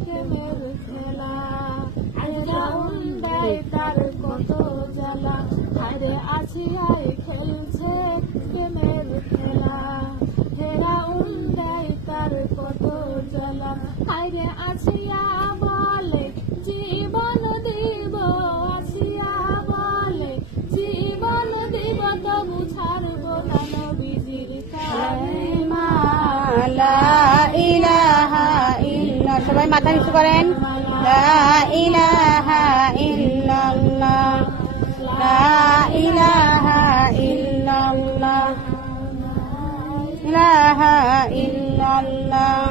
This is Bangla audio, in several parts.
প্রেমের খেলা ফেরাউন দেয় তার কত জ্বালা আরে আসিয়ায় খেলছে প্রেমের খেলা ফেরাউন দেয় তার কত জ্বালা আরে আসিয়া বলে জীবন দিব আসিয়া বলে জীবন দিব তবু ছাড়ব না নবীজির কালেমা লা ইলাহা ইল্লাল্লাহ সবাই মাথা নিচু করেন লা ইলাহা ইল্লাল্লাহ লা ইলাহা ইল্লাল্লাহ ইলাহা ইল্লাল্লাহ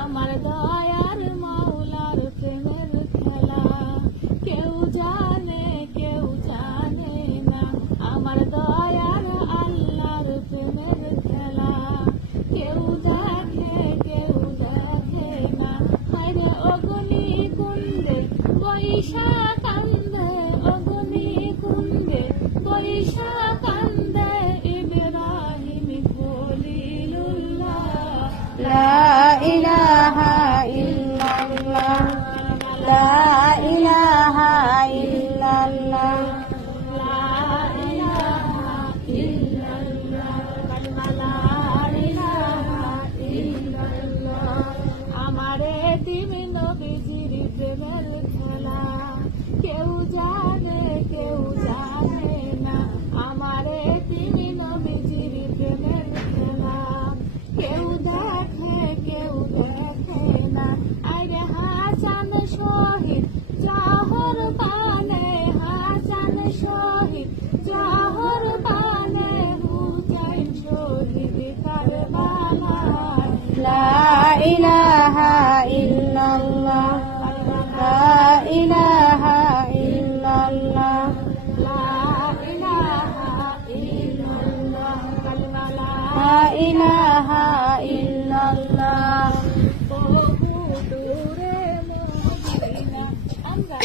আমার দয়ার মাওলার প্রেমের খেলা কেউ জানে না আমার দয়ার আল্লাহর প্রেমের খেলা কেউ দেখে না আরে অগ্নি কুণ্ডে বৈশা কান্দে অগ্নি কুণ্ডে বৈশা কান্দে ইব্রাহিম খলিলুল্লাহ লা ইলাহা ইল্লাল্লাহ লা ইলাহা ইল্লাল্লাহ আমারে দিবে নবীজির প্রেমের খেলা কেউ জানে না আমারে দিবে নবীজির প্রেমের খেলা কেউ দেখে না আরে হাসান শহীদ জহর পানে হাসান শহীদ জহর পানে হুসাইন শহীদ কারবালায় লা ইলাহা ইল্লাল্লাহ লা ইলাহা ইল্লাল্লাহ লা ইলাহা ইল্লাল্লাহ কালিমা লা ইলাহা ইল্লাল্লাহ বহু দূরে মদিনা আমরা